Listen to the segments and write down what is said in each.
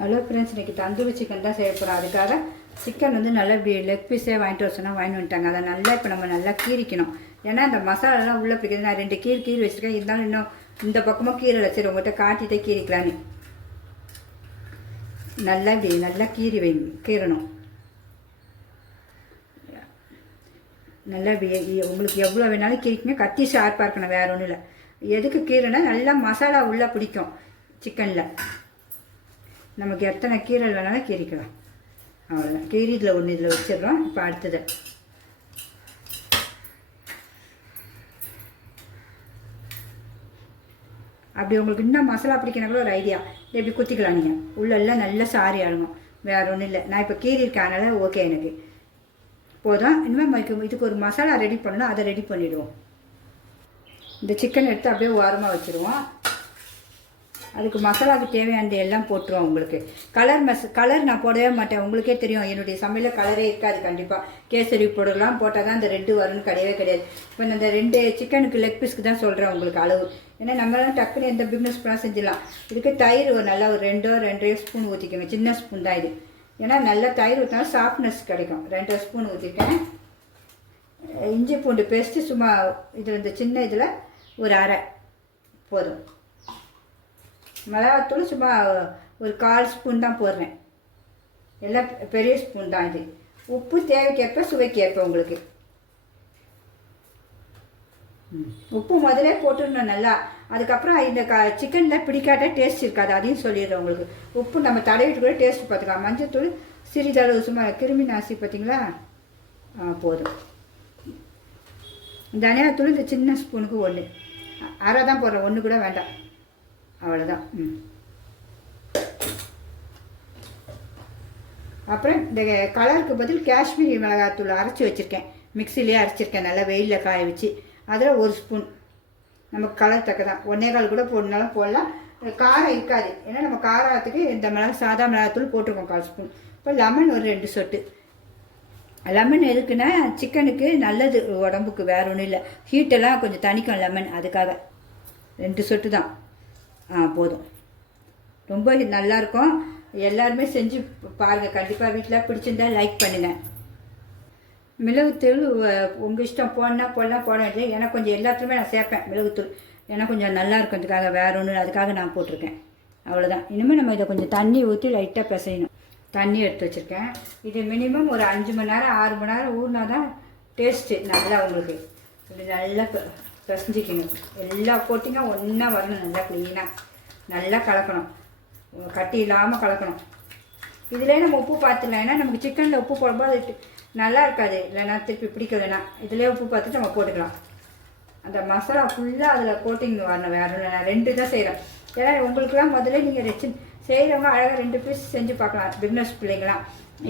Hello friends, இன்றைக்கி tandoori chicken தான் செய்ய போகிறோம். அதுக்காக சிக்கன் வந்து நல்லா இப்படி லெக் பீஸே வாங்கிட்டு வர சொன்னால் வாங்கிட்டு வந்துட்டாங்க. அதை நல்லா இப்போ நம்ம நல்லா கீரிக்கணும். ஏன்னா இந்த மசாலாலாம் உள்ளே பிடிக்கிறது. நான் 2 கீரி வச்சுருக்கேன். இருந்தாலும் இன்னும் இந்த பக்கமாக கீரை வச்சுரு உங்கள்கிட்ட காட்டிகிட்டே கீரிக்கலான்னு நல்லா இப்படி நல்லா கீரணும். நல்லா உங்களுக்கு எவ்வளோ வேணாலும் கீரிக்குங்க. கத்தி ஷார்ப்பாக இருக்கணும், வேறு ஒன்றும் இல்லை. எதுக்கு கீரைனா நல்லா மசாலா உள்ளே பிடிக்கும் சிக்கனில். நமக்கு எத்தனை கீரை வேணாலும் கீரிக்கலாம். அவ்வளோதான். கீரி இதில் ஒன்று இதில் வச்சிடுறோம். இப்போ அடுத்தது அப்படி உங்களுக்கு இன்னும் மசாலா பிடிக்கணும் கூட ஒரு ஐடியா, எப்படி குத்திக்கலாம். நீங்கள் உள்ளெல்லாம் நல்லா சாரி ஆகணும், வேறு ஒன்றும் இல்லை. நான் இப்போ கீரி இருக்கேன், அதனால் ஓகே எனக்கு போதும். இனிமேல் இதுக்கு ஒரு மசாலா ரெடி பண்ணணும், அதை ரெடி பண்ணிவிடுவோம். இந்த சிக்கன் எடுத்து அப்படியே ஓரமாக வச்சுருவோம். அதுக்கு மசாலாவுக்கு தேவையானது எல்லாம் போட்டுருவோம். உங்களுக்கு கலர் நான் போடவே மாட்டேன். உங்களுக்கே தெரியும், என்னுடைய சமையலில் கலரே இருக்காது. கண்டிப்பாக கேசரி போடலாம், போட்டால் தான் இந்த ரெட்டு வரும்னு கிடையவே கிடையாது. இப்போ இந்த 2 சிக்கனுக்கு லெக் பீஸ்க்கு தான் சொல்கிறேன் உங்களுக்கு அளவு. ஏன்னா நம்மளாம் டக்குன்னு எந்த பிஸ்னஸ் பண்ணால் செஞ்சிடலாம். இதுக்கு தயிர் நல்லா ஒரு 2 ஸ்பூன் ஊற்றிக்கோங்க. சின்ன ஸ்பூன் தான் இது. ஏன்னா நல்லா தயிர் ஊற்றினாலும் சாஃப்ட்னஸ் கிடைக்கும். 2 ஸ்பூன் ஊற்றிருக்கேன். இஞ்சி பூண்டு பேஸ்ட்டு சும்மா இதில் இந்த சின்ன இதில் ஒரு அரை போதும். மிளகாத்தூள் சும்மா ஒரு 1/4 ஸ்பூன் தான் போடுறேன். எல்லாம் பெரிய ஸ்பூன் தான் இது. உப்பு தேவைக்கேற்ப சுவைக்கேற்ப உங்களுக்கு. உப்பு முதலே போட்டுடணும் நல்லா. அதுக்கப்புறம் இந்த சிக்கனில் பிடிக்காத டேஸ்ட் இருக்காது, அதையும் சொல்லிடுறேன் உங்களுக்கு. உப்பு நம்ம தடவிட்டு கூட டேஸ்ட் பார்த்துக்கலாம். மஞ்சத்தூள் சிறிதளவு சும்மா கிருமி நாசி பார்த்தீங்களா, போதும். தனியாத்தூள் இந்த சின்ன ஸ்பூனுக்கு 1 அரை தான் போடுறேன், 1 கூட வேண்டாம். அவ்வளோதான். அப்புறம் இந்த கலருக்கு பதில் காஷ்மீரி மிளகாத்தூள் அரைச்சி வச்சுருக்கேன். மிக்சிலேயே அரைச்சிருக்கேன், நல்லா வெயிலில் காய வச்சு. அதில் 1 ஸ்பூன் நமக்கு கலர் தக்க தான். 1/4 கூட போடனாலும் போடலாம். காரம் இருக்காது, ஏன்னா நம்ம காரத்துக்கு இந்த சாதா மிளகாத்தூள் போட்டிருக்கோம் 1/4 ஸ்பூன். இப்போ லெமன் ஒரு 2 சொட்டு. லெமன் எதுக்குன்னா சிக்கனுக்கு நல்லது உடம்புக்கு, வேறு ஒன்றும் இல்லை. ஹீட்டெல்லாம் கொஞ்சம் தணிக்கும் லெமன், அதுக்காக 2 சொட்டு தான். போதும். ரொம்ப நல்லாயிருக்கும். எல்லாருமே செஞ்சு பாருங்கள். கண்டிப்பாக வீட்டில் பிடிச்சிருந்தா லைக் பண்ணுங்கள். மிளகுத்தூள் உங்கள் இஷ்டம், போடலாம் போட வேண்டியது. ஏன்னா கொஞ்சம் எல்லாத்துலேயுமே நான் சேர்ப்பேன் மிளகுத்தூள். ஏன்னா கொஞ்சம் நல்லா இருக்கிறதுக்காக, வேறு ஒன்று அதுக்காக நான் போட்டிருக்கேன். அவ்வளோதான். இனிமேல் நம்ம இதை கொஞ்சம் தண்ணி ஊற்றி லைட்டாக பிசையணும். தண்ணி எடுத்து வச்சுருக்கேன். இது மினிமம் ஒரு 5 மணி நேரம் 6 மணி நேரம் ஊறினா தான் டேஸ்ட்டு நல்லா உங்களுக்கு. இப்படி நல்லா பிசைஞ்சிக்கணும். எல்லா கோட்டிங்கும் ஒன்றா வரணும். நல்லா க்ளீனாக நல்லா கலக்கணும், கட்டி இல்லாமல் கலக்கணும். இதிலே நம்ம உப்பு பார்த்துடலாம். ஏன்னா நமக்கு சிக்கனில் உப்பு போடும்போது அது நல்லா இருக்காது, இல்லைன்னா திருப்பி பிடிக்கலைன்னா இதிலே உப்பு பார்த்துட்டு நம்ம போட்டுக்கலாம். அந்த மசாலா ஃபுல்லாக அதில் கோட்டிங் வரணும், வேறு இல்லை. நான் 2 தான் செய்கிறேன். ஏன்னா உங்களுக்குலாம் முதல்ல நீங்கள் செய்கிறவங்க அழகாக 2 பீஸ் செஞ்சு பார்க்கலாம். பிஸ்னஸ் பிள்ளைங்களாம்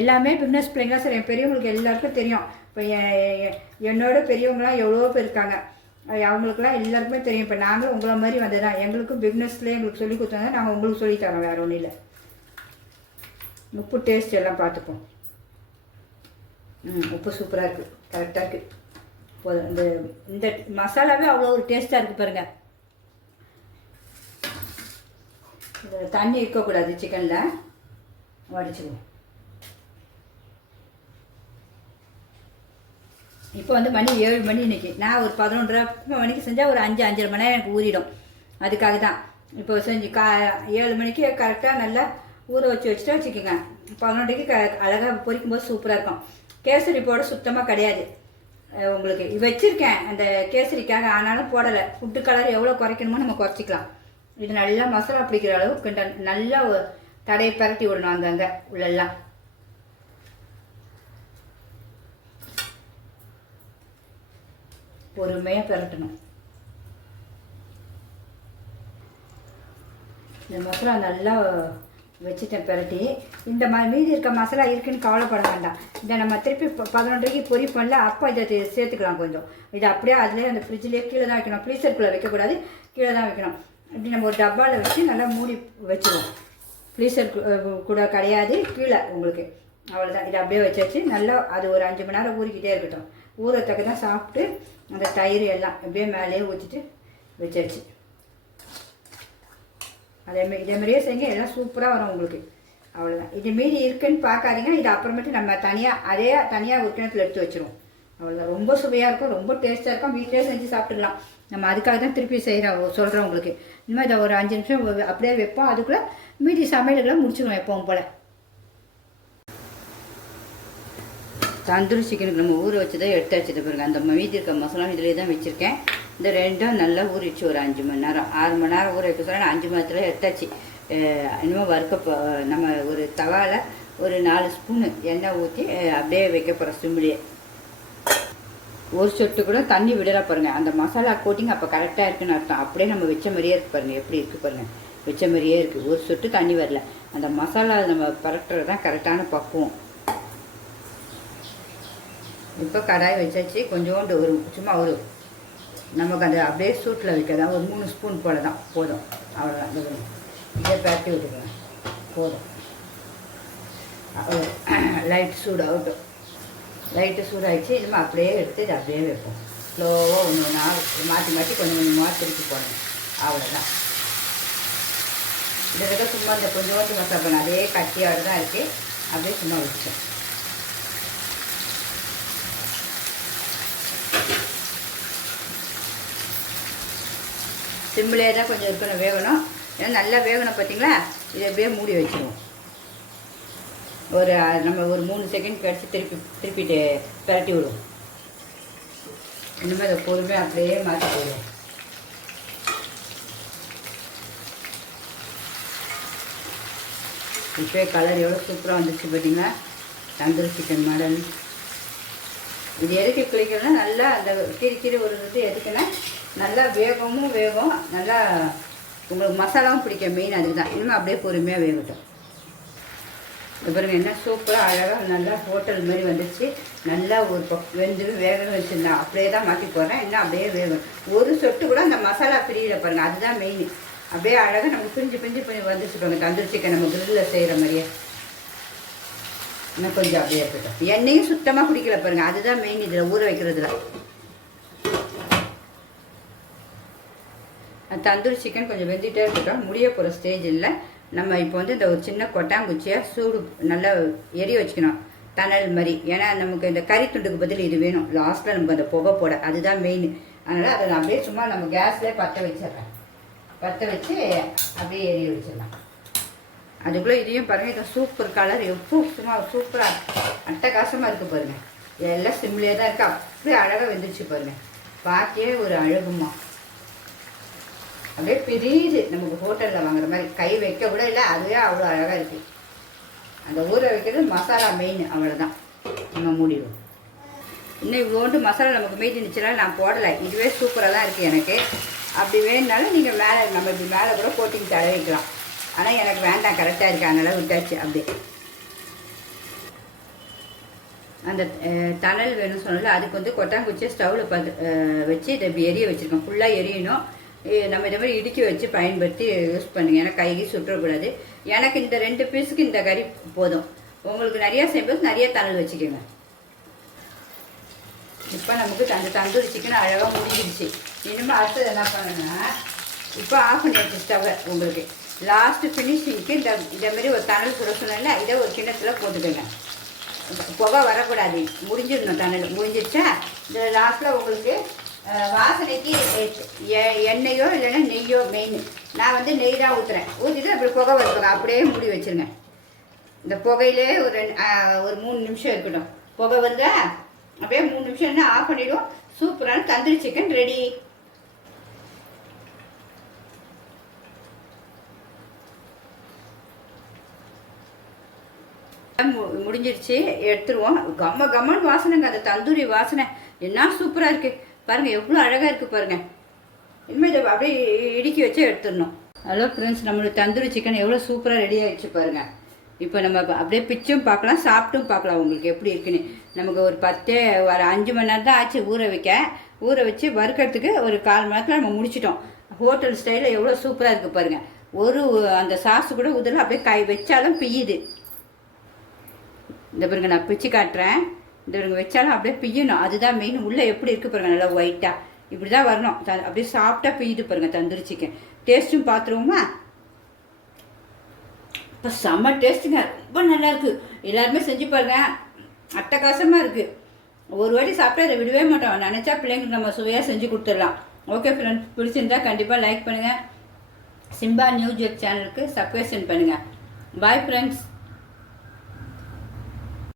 எல்லாமே பிஸ்னஸ் பிள்ளைங்களாம் சரி. பெரியவங்களுக்கு எல்லாருக்கும் தெரியும். இப்போ என்னோட பெரியவங்களாம் எவ்வளோ பேர் இருக்காங்க, அவங்களுக்குலாம் எல்லாருக்குமே தெரியும். இப்போ நாங்களும் உங்களை மாதிரி வந்தது தான். எங்களுக்கும் பிஸ்னஸ்லேயே எங்களுக்கு சொல்லி கொடுத்தாங்க, நாங்கள் உங்களுக்கு சொல்லித்தரோம், வேறு ஒன்றும் இல்லை. உப்பு டேஸ்ட் எல்லாம் பார்த்துப்போம். உப்பு சூப்பராக இருக்குது, கரெக்டாக இருக்குது. போதும். இந்த மசாலாவே அவ்வளோ ஒரு டேஸ்ட்டாக இருக்குது பாருங்கள். தண்ணி இருக்கக்கூடாது சிக்கனில், வடிச்சுக்குவோம். இப்போ மணி 7 மணி. இன்றைக்கி நான் ஒரு 11:30 மணிக்கு செஞ்சால் ஒரு 5-5:30 மணி நேரம் எனக்கு ஊறிடும். அதுக்காக தான் இப்போ செஞ்சு 7 மணிக்கு கரெக்டாக நல்லா ஊற வச்சுட்டு வச்சுக்கோங்க. 11:30க்கு அழகாக பொரிக்கும்போது சூப்பராக இருக்கும். கேசரி போட சுத்தமாக கிடையாது உங்களுக்கு. வச்சுருக்கேன் அந்த கேசரிக்காக, ஆனாலும் போடலை. ஃபுட்டு கலர் எவ்வளோ குறைக்கணுமோ நம்ம குறைச்சிக்கலாம். இது நல்லா மசாலா பிடிக்கிற அளவுக்கு நல்லா தடையை பரட்டி விடணும் அங்கங்கே உள்ளெல்லாம். பொறுமையாக பரட்டணும். இந்த மசாலா நல்லா வச்சுட்டேன் பரட்டி. இந்த மீதி இருக்க மசாலா இருக்குன்னு கவலைப்பட வேண்டாம். இதை நம்ம திருப்பி 11:30க்கு பொரிப்போம்ல, அப்போ இதை சேர்த்துக்கலாம் கொஞ்சம். இதை அப்படியே அதிலே அந்த ஃப்ரிட்ஜ்லேயே கீழே தான் வைக்கணும். ஃப்ரீசருக்குள்ளே வைக்கக்கூடாது, கீழே தான் வைக்கணும். இப்படி நம்ம ஒரு டப்பாவில் வச்சு நல்லா மூடி வச்சுருவோம். ஃப்ரீசர் கூட கிடையாது, கீழே உங்களுக்கு. அவ்வளோதான். இதை அப்படியே வச்சாச்சு. நல்லா அது ஒரு 5 மணி நேரம் ஊறிக்கிட்டே இருக்கட்டும். ஊறத்தக்க தான் சாப்பிட்டு அந்த தயிர் எல்லாம் அப்படியே மேலேயே ஊற்றிட்டு வச்சாச்சு. இதே மாதிரியே செய்யுங்க, எல்லாம் சூப்பராக வரும் உங்களுக்கு. அவ்வளோதான். இது மீதி இருக்குன்னு பார்க்காதீங்க. இது அப்புறமேட்டு நம்ம தனியாக ஒரு கிணத்துல எடுத்து வச்சுருவோம். அவ்வளோதான். ரொம்ப சுவையாக இருக்கும், ரொம்ப டேஸ்ட்டாக இருக்கும். வீட்டிலே செஞ்சு சாப்பிட்டுக்கலாம். நம்ம அதுக்காக தான் திருப்பி சொல்கிறோம் உங்களுக்கு. இனிமேல் இதை ஒரு 5 நிமிஷம் அப்படியே வைப்போம். அதுக்குள்ளே மீதி சமையல்களை முடிச்சிடுவோம் எப்பவும் போல். தந்தூரி சிக்கனுக்கு நம்ம ஊற வச்சதை எடுத்து வச்சுட்டு பாருங்க. அந்த மீதி இருக்க மசாலா இதிலே தான் வச்சுருக்கேன். இந்த ரெண்டும் நல்லா ஊறிச்சு ஒரு 5 மணி நேரம் 6 மணி நேரம் ஊற வைக்க சொல்ல 5 மணி நேரத்தில் எடுத்தாச்சு. இனிமேல் நம்ம ஒரு தவாவில் ஒரு 4 ஸ்பூனு எண்ணெய் ஊற்றி அப்படியே வைக்க போகிறோம் சிம்மிலே. ஒரு சொட்டு கூட தண்ணி விடலாம் பாருங்கள். அந்த மசாலா கோட்டிங் அப்போ கரெக்டாக இருக்குன்னு அர்த்தம். அப்படியே நம்ம வச்ச மாதிரியே இருக்குது பாருங்கள். எப்படி இருக்குது பாருங்கள், வச்ச மாதிரியே இருக்குது. ஒரு சொட்டு தண்ணி வரல. அந்த மசாலா நம்ம பரட்டுறது தான் கரெக்டான பக்குவம். இப்போ கடாய் வச்சாச்சு. கொஞ்சோண்டு சும்மா நமக்கு அந்த அப்படியே சூட்டில் வைக்கிறதா ஒரு 3 ஸ்பூன் போல தான் போதும். அவ்வளோதான். இதை பரட்டி விட்டுக்கலாம் போதும். லைட்டு சூடாகட்டும். லைட்டு சூடாகிடுச்சு. இனிமேல் அப்படியே எடுத்து இதை அப்படியே வைப்போம். ஸ்லோவாக ஒன்று மாற்றி கொஞ்சம் கொஞ்சமாக திருப்பி போடணும். அவ்வளோதான். இதில் சும்மா இந்த கொஞ்சோண்டு மசாலா பண்ண அதே கட்டியோடு தான் இருக்குது. அப்படியே சும்மா வச்சோம். சிம்மிலே தான் கொஞ்சம் இருக்கணும், வேகணும். ஏன்னா நல்லா வேகணும் பார்த்தீங்களா. இதை அப்படியே மூடி வச்சுருவோம். நம்ம ஒரு 3 செகண்ட் கழிச்சு திருப்பிட்டு பரட்டி விடுவோம். இனிமேல் அதை பொறுமையாக அப்படியே மாற்றி போடுவோம். இப்போ கலர் எவ்வளோ சூப்பராக வந்துச்சு பார்த்தீங்களா. Tandoori chicken model. இது எதுக்கு குளிக்கணும்னா நல்லா அந்த கீரி விடுறது எதுக்குன்னா நல்லா வேகம். நல்லா உங்களுக்கு மசாலாவும் பிடிக்கும். மெயின் அதுக்கு தான். இனிமேல் அப்படியே பொறுமையாக வேகட்டும். இது பாருங்கள் என்ன சூப்பராக அழகாக நல்லா ஹோட்டல் மாதிரி வந்துச்சு. நல்லா ஒரு வேகணும் வச்சுருந்தேன். அப்படியே தான் மாற்றி போடுறேன். இன்னும் அப்படியே வேகும். ஒரு சொட்டு கூட அந்த மசாலா பிரியில பாருங்கள். அதுதான் மெயின். அப்படியே அழகாக நம்ம பிரிஞ்சு வந்துச்சு பாருங்கள். தந்தூரி சிக்கன் நம்ம கிரில்லில் செய்கிற மாதிரியே. இன்னும் கொஞ்சம் அப்படியே இருக்கட்டும். எண்ணெயும் சுத்தமாக குடிக்கல பாருங்கள். அதுதான் மெயின் இதில் ஊற வைக்கிறதுல. தந்தூரி சிக்கன் கொஞ்சம் வெந்துகிட்டே இருக்கட்டும். முடிய போகிற ஸ்டேஜ் இல்லை. நம்ம இப்போ இந்த ஒரு சின்ன கொட்டாங்குச்சியாக சூடு நல்லா எரிய வச்சுக்கணும். தணல் மாதிரி. ஏன்னா நமக்கு இந்த கறி துண்டுக்கு பதில் இது வேணும். லாஸ்ட்டில் நமக்கு அந்த புகை போட அதுதான் மெயின். அதனால் அதை நான் அப்படியே சும்மா நம்ம கேஸ்லேயே பற்ற வச்சிடுறேன். பற்ற வச்சு அப்படியே எரிய வச்சிடலாம். அதுக்குள்ளே இதையும் பாருங்கள். இதை சூப்பர் கலர் எப்போ சும்மா சூப்பராக அட்டகாசமாக இருக்குது பாருங்கள். எல்லாம் சிம்லேயே தான் இருக்குது. அப்படியே அழகாக வெந்துருச்சு பாருங்கள். பார்க்கவே ஒரு அழகுமா. அப்படியே பிரியுது. நமக்கு ஹோட்டலில் வாங்குற மாதிரி கை வைக்க கூட இல்லை. அதுவே அவ்வளோ அழகாக இருக்குது. அந்த ஊற வைக்கிறது மசாலா மெயின். அவ்வளோதான். நம்ம மூடிடுவோம். இன்னும் இவ்வளோண்டு மசாலா நமக்கு மீதி இருந்துச்சுன்னா நான் போடலை. இதுவே சூப்பராக தான் இருக்குது எனக்கு. அப்படி வேணுனாலும் நீங்கள் நம்ம இப்படி மேலே கூட கோட்டிங் தடவிக்கலாம். ஆனால் எனக்கு வேண்டாம், கரெக்டாக இருக்குது. அதனால் விட்டாச்சு. அப்படியே அந்த தணல் வேணும்னு சொன்னால அதுக்கு கொட்டாங்குச்சியை ஸ்டவ்வில் வச்சு இதை இப்படி எரிய வச்சுருக்கோம். ஃபுல்லாக எரியணும். நம்ம இதை மாதிரி இடிக்க வச்சு பயன்படுத்தி யூஸ் பண்ணுங்க. ஏன்னா கைக்கு சுற்றக்கூடாது. எனக்கு இந்த 2 பீஸுக்கு இந்த கறி போதும். உங்களுக்கு நிறையா செய்யும்போது நிறைய தணல் வச்சுக்கோங்க. இப்போ நமக்கு அந்த தந்தூரி சிக்கன் அழகாக முடிஞ்சிடுச்சு. இனிமேல் அடுத்தது என்ன பண்ணணும்னா இப்போ ஆஃப் பண்ணி வச்சு ஸ்டவ்வை உங்களுக்கு லாஸ்ட்டு ஃபினிஷிங்க்கு இதை மாதிரி ஒரு தணல் சுட சொன்னேன்ல, இதை ஒரு கிண்ணத்தில் போட்டுக்கோங்க. புகை வரக்கூடாது. முடிஞ்சிடணும். தணல் முடிஞ்சிடுச்சா இதில் லாஸ்ட்டில் உங்களுக்கு வாசனைக்கு எண்ணெயோ இல்லைன்னா நெய்யோ மெயின். நான் நெய் தான் ஊற்றுறேன். ஊற்றிட்டு அப்படி புகை வருவாங்க. அப்படியே மூடி வச்சுருங்க. இந்த புகையிலே ஒரு 3 நிமிஷம் இருக்கட்டும். புகை வந்தால் அப்படியே 3 நிமிஷம்னா ஆஃப் பண்ணிவிடுவோம். சூப்பரான தந்தூரி சிக்கன் ரெடி. முடிஞ்சிருச்சு. எடுத்துருவோம். கம்மன்னு வாசனைங்க. அந்த தந்தூரி வாசனை என்ன சூப்பராக இருக்குது பாருங்கள். எவ்வளோ அழகாக இருக்குது பாருங்கள். இனிமேல் இதை அப்படியே இடுக்கி வச்சு எடுத்துடணும். ஹலோ ஃப்ரெண்ட்ஸ், நம்மளுக்கு தந்தூரி சிக்கன் எவ்வளோ சூப்பராக ரெடி ஆகிடுச்சு பாருங்கள். இப்போ நம்ம அப்படியே பிச்சும் பார்க்கலாம், சாப்பிட்டும் பார்க்கலாம் உங்களுக்கு எப்படி இருக்குன்னு. நமக்கு ஒரு 5 மணி நேரம் தான் ஆச்சு ஊற வச்சு வறுக்கிறதுக்கு. ஒரு 1/4 மணி நேரத்தில் நம்ம முடிச்சிட்டோம். ஹோட்டல் ஸ்டைலில் எவ்வளோ சூப்பராக இருக்குது பாருங்கள். அந்த சாஸு கூட ஊதல. அப்படியே கை வச்சாலும் பிய்யுது. இந்த பாருங்க நான் பிச்சு காட்டுறேன். இந்த பாருங்க வச்சாலும் அப்படியே பிய்யணும். அதுதான் மெயின். உள்ளே எப்படி இருக்குது பாருங்கள். நல்லா ஒயிட்டாக இப்படி தான் வரணும். அப்படியே சாஃப்டாக பிய்யுது பாருங்கள் தந்தூரி சிக்கன். டேஸ்ட்டும் பார்த்துருவோமா? இப்போ செம்ம டேஸ்ட்டுங்க, ரொம்ப நல்லாயிருக்கு. எல்லாருமே செஞ்சு பாருங்க, அட்டகாசமாக இருக்குது. ஒரு வாட்டி சாப்பிட்டா அதை விடவே மாட்டோம். நினச்சா பிள்ளைங்களுக்கு நம்ம சுவையாக செஞ்சு கொடுத்துடலாம். ஓகே ஃப்ரெண்ட்ஸ், பிடிச்சிருந்தா கண்டிப்பாக லைக் பண்ணுங்கள். சிம்பா நியூ ஜெட் சேனலுக்கு சப்ஸ்கிரைப் பண்ணுங்கள். Bye friends.